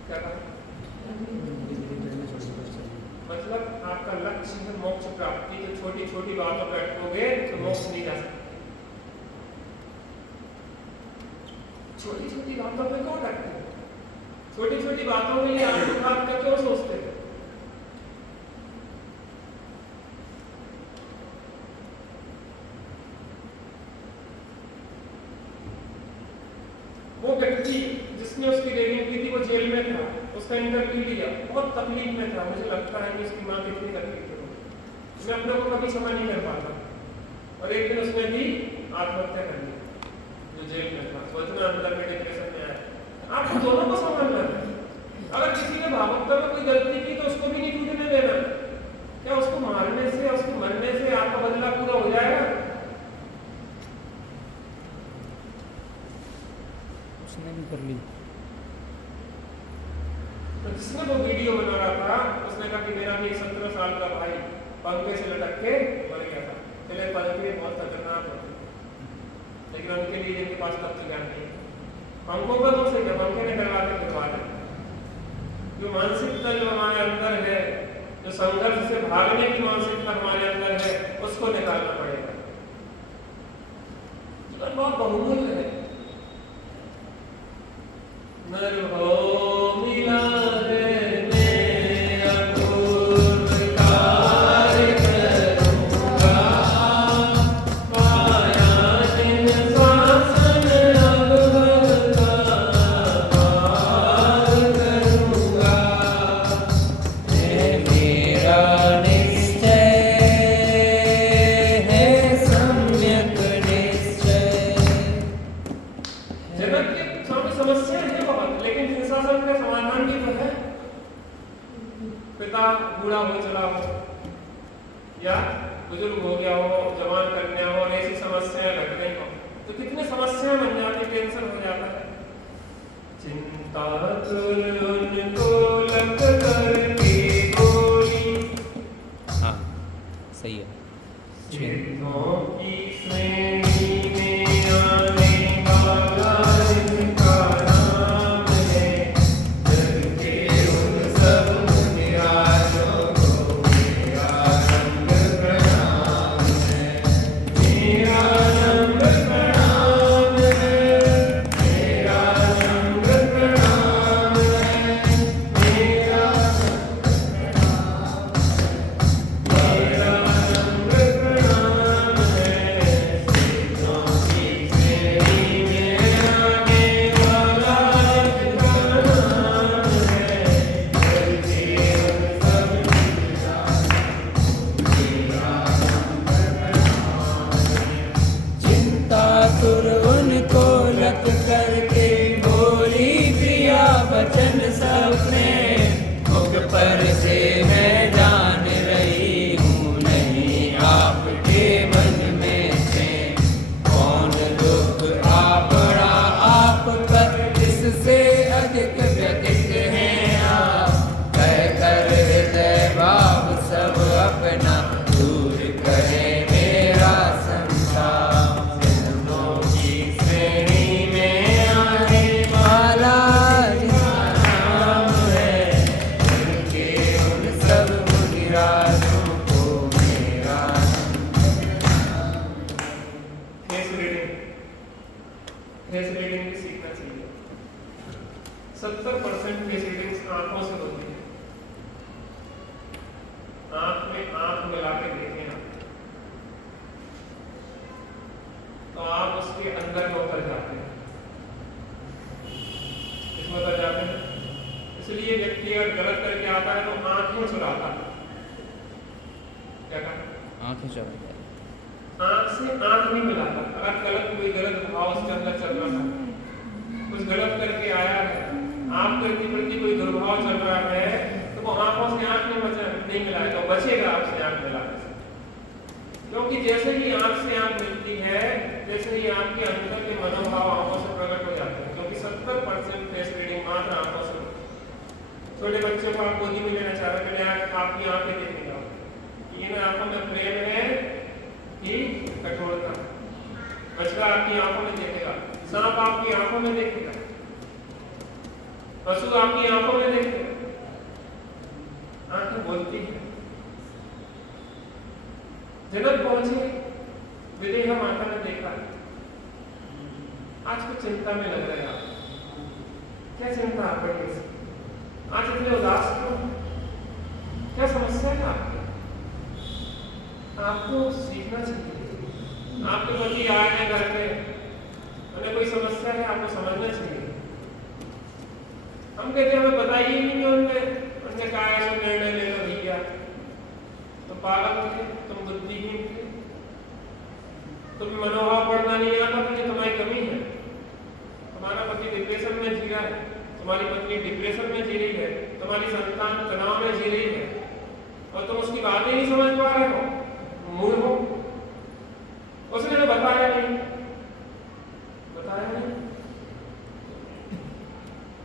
क्या कहा? मतलब आपका लक्ष्य है मोक्ष प्राप्ति, तो छोटी छोटी बातों पर अटकोगे तो मोक्ष नहीं जा सकते। छोटी छोटी बातों पे क्यों अटकते हैं? छोटी छोटी बातों के लिए आत्मघात का क्यों सोचते हैं? वो व्यक्ति जिसने उसकी रेगिंग की थी वो जेल में था, उसका इंटरव्यू लिया, बहुत तकलीफ में था। मुझे लगता है कि उसकी माँ कितनी तकलीफ थी, उसने अपने को कभी क्षमा नहीं कर पाता और एक दिन उसने भी आत्महत्या कर ली जो जेल में था। वो इतना अंदर में डिप्रेशन में आया। आपको दोनों को संभालना है। अगर किसी ने भावुकता में कोई गलती की तो उसको भी नहीं टूटने देना। क्या उसको मारने से, उसको मरने से आपका बदला पूरा हो जाएगा? उसने भी कर ली। तो जिसने वो वीडियो बना रहा था उसने कहा कि मेरा भी 17 साल का भाई पंखे से लटक के मर गया था। चले पंखे बहुत खतरनाक होते, लेकिन उनके लिए जिनके पास तत्व ज्ञान नहीं, पंखों का दोष है क्या? पंखे ने करवा के करवा दे। जो मानसिकता जो हमारे अंदर है, जो संघर्ष से भागने की मानसिकता हमारे अंदर है, उसको निकालना पड़ेगा। जीवन बहुत बहुमूल्य है। नर हो मिला है मेरा पूर्व कार्य करूंगा, माया जिन शासन अब का पार करूंगा। मेरा निश्चय है सम्यक निश्चय। जगत के सामने समस्या है बहुत, लेकिन हिंसासन का समाधान भी तो है। पिता बूढ़ा हो चला हो या बुजुर्ग हो गया हो, जवान कन्या हो और ऐसी समस्याएं लग रही हो तो कितनी समस्याएं बन जाती, टेंशन हो जाता है। चिंता तुर उनको लग करके बोली। हाँ सही है। सिद्धों की श्रेणी में आने वाला इनका नाम है। जग के उन सब निराशों को मेरा नम्र प्रणाम है। मेरा नम्र प्रणाम है। मेरा नम्र प्रणाम है। मेरा नम्र प्रणाम है। सिद्धों की श्रेणी में आने वाला इनका नाम है। जग के उन सब चिंता तुर उनको लग करके बोली प्रिया वचन सबने मुख पर से मैं जान रही हूँ नहीं आपके मन में से कौन दुख आ पड़ा आप पर इससे अधिक व्यतीत हैं आप कह कर हृदय भाव सब अपना दूर करे मेरा संसार। सिद्धों की श्रेणी में आने वाला जिसका नाम है उनके उन सब मुनिराजों को मेरा फेस रीडिंग, फेस रीडिंग भी सीखना चाहिए। 70% फेस रीडिंग आंखों से होती है। आंख में आंख मिला के देखें आप, तो आप उसके अंदर में उतर जाते हैं। इसमें उतर जाते हैं। इसलिए व्यक्ति अगर गलत करके आता है तो आंखें चुराता है। क्या कहा? आँखें चढ़ जाए। आंख से आंख नहीं मिलाता। अगर गलत कोई गलत भाव उसके अंदर चल रहा था, कुछ गलत करके आया है, आपके प्रति कोई दुर्भाव चल रहा है, तो वो आंखों से आंख नहीं मिलाएगा, बचेगा आपसे आंख मिलाने से। क्योंकि जैसे ही आंख से आंख मिलती है, जैसे ही आपके अंदर के मनोभाव आंखों से प्रकट हो जाते हैं। क्योंकि 70% फेस रीडिंग मात्र आंखों से होती है। छोटे बच्चों को आप गोदी में लेना चाह रहे हैं, आपकी आंखें देखने जाओ, इन आंखों में प्रेम है कि कठोरता। बछड़ा आपकी आंखों में देखेगा, सांप आपकी आंखों में देखेगा, पशु आपकी आंखों में देखेगा। आंखें बोलती है। जनक पहुंचे, विदेह माता ने देखा, आज कुछ चिंता में लग रहे हैं आप। क्या चिंता आप बड़ी सी? आज इतने उदास क्यों? क्या समस्या है आपकी? आपको सीखना चाहिए। आपके पति आए हैं घर पे, उन्हें कोई समस्या है, आपको समझना चाहिए। हम कहते हैं हमें बताइए ही नहीं उन्होंने कहा ऐसा निर्णय ले लो भैया, तुम पागल थे, तुम बुद्धिहीन थे, तुम्हें मनोभाव पढ़ना नहीं आता, तो ये तुम्हारी कमी है। तुम्हारा पति डिप्रेशन में जी रहा है, तुम्हारी पत्नी डिप्रेशन में जी रही है, तुम्हारी संतान तनाव में जी रही है, और तुम उसकी बातें नहीं समझ पा रहे हो, मूर्ख हो। उसने बताया नहीं, बताया नहीं।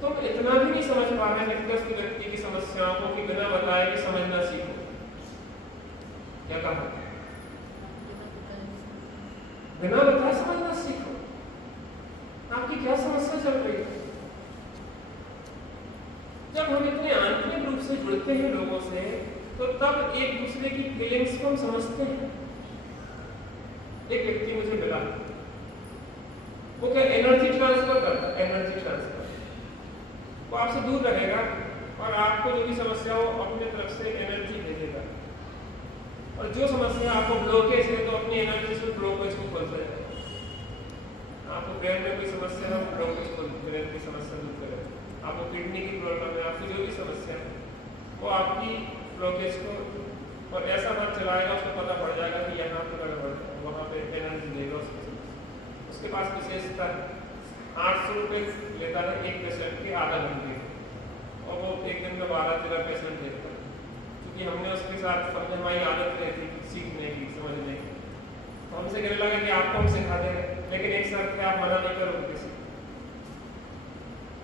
तुम इतना भी नहीं समझ पा रहे निकटस्थ व्यक्ति की समस्याओं को कि बिना बताए कि समझना सीखो। क्या कहा? बिना बताए समझना सीखो। आपकी क्या समस्या चल रही है? जब हम इतने आंतरिक रूप से जुड़ते हैं लोगों से, तो तब एक दूसरे की फीलिंग्स को हम समझते हैं। एक व्यक्ति मुझे मिला, वो क्या एनर्जी ट्रांसफर करता है, एनर्जी ट्रांसफर। वो आपसे दूर रहेगा और आपको जो भी समस्या हो अपनी तरफ से एनर्जी भेजेगा, और जो समस्या आपको ब्लॉकेज है तो अपनी एनर्जी से ब्लॉकेज को खोलता है। आपको ब्रेन में कोई समस्या है, ब्लॉकेज को ब्रेन की समस्या दूर करेगा। आपको किडनी की प्रॉब्लम है, आपकी जो भी समस्या है, वो आपकी ब्लॉकेज को, और ऐसा हाथ चलाएगा उसको पता पड़ जाएगा कि यहाँ पे गड़बड़ है, वहाँ पे एनर्जी देगा उसके पास विशेषता 800 रुपये लेता है एक पेशेंट के आधा घंटे, और वो एक दिन में 12-13 पेशेंट देखता है। क्योंकि हमने उसके साथ समझ हमारी आदत रहती सीखने की, समझने की। तो हमसे कहने लगा कि आपको हम सिखा देंगे, लेकिन एक शर्त है, आप मना नहीं करोगे किसी को।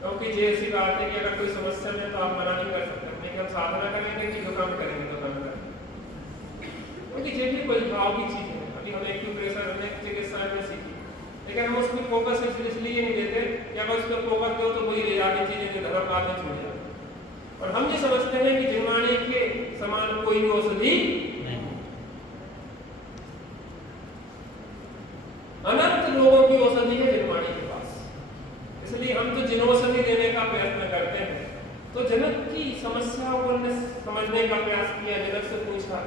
क्योंकि ये ऐसी बात है कि अगर कोई समस्या में तो आप मना नहीं कर सकते, नहीं कि हम साधना करेंगे कि जो काम करेंगे तो काम करेंगे, क्योंकि ये भी कोई भाव की चीज़ है। अभी हम एक्यूप्रेशर हमने चिकित्सा में सीखी, लेकिन हम उसमें फोकस इसलिए नहीं देते कि अगर उस पर फोकस दो तो वही ले जाती चीज़ें जो धर्म बाद में छूट जाती। और हम ये समझते हैं कि जिनवाणी के समान कोई भी औषधि नहीं। अनंत लोगों की औषधि है जिनवाणी के पास, इसलिए हम तो जिनौषधि देने का प्रयत्न करते हैं। तो जनक की समस्याओं को हमने समझने का प्रयास किया, जनक से पूछा,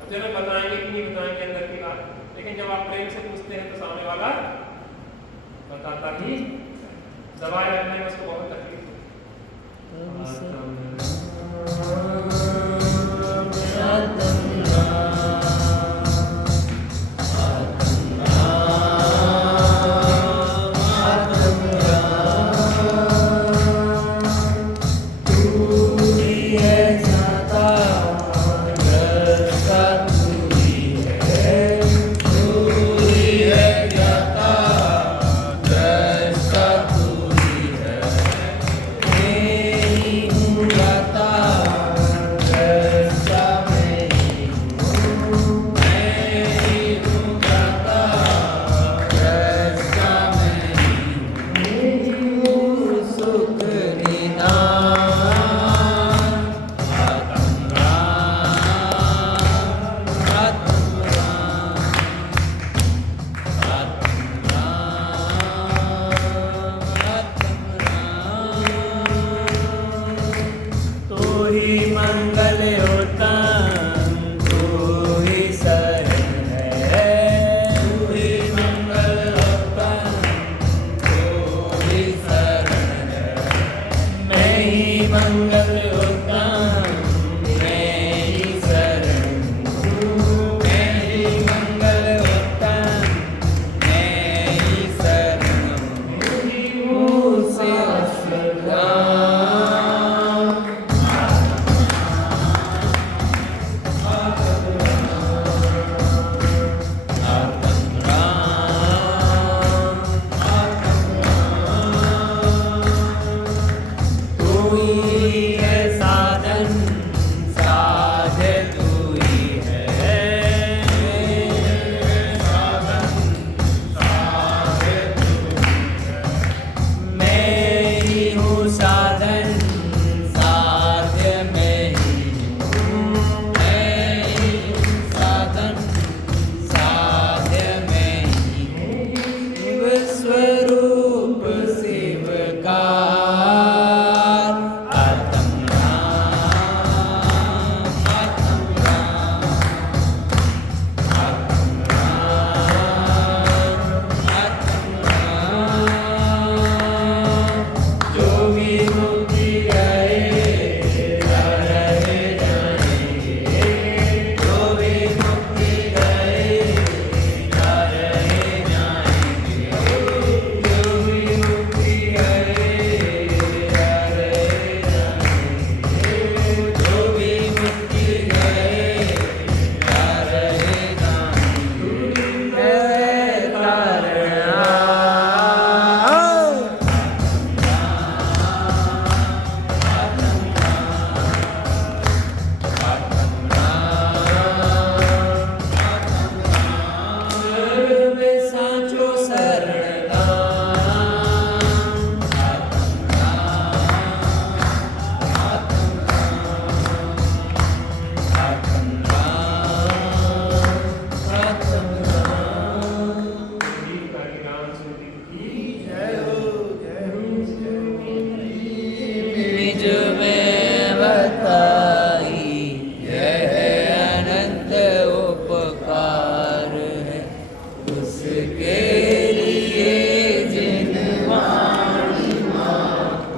अब जनक बताएंगे कि नहीं बताएंगे अंदर की बात, लेकिन जब आप प्रेम से पूछते हैं तो सामने वाला बताता ही, दबाए रखने में उसको बहुत तकलीफ है।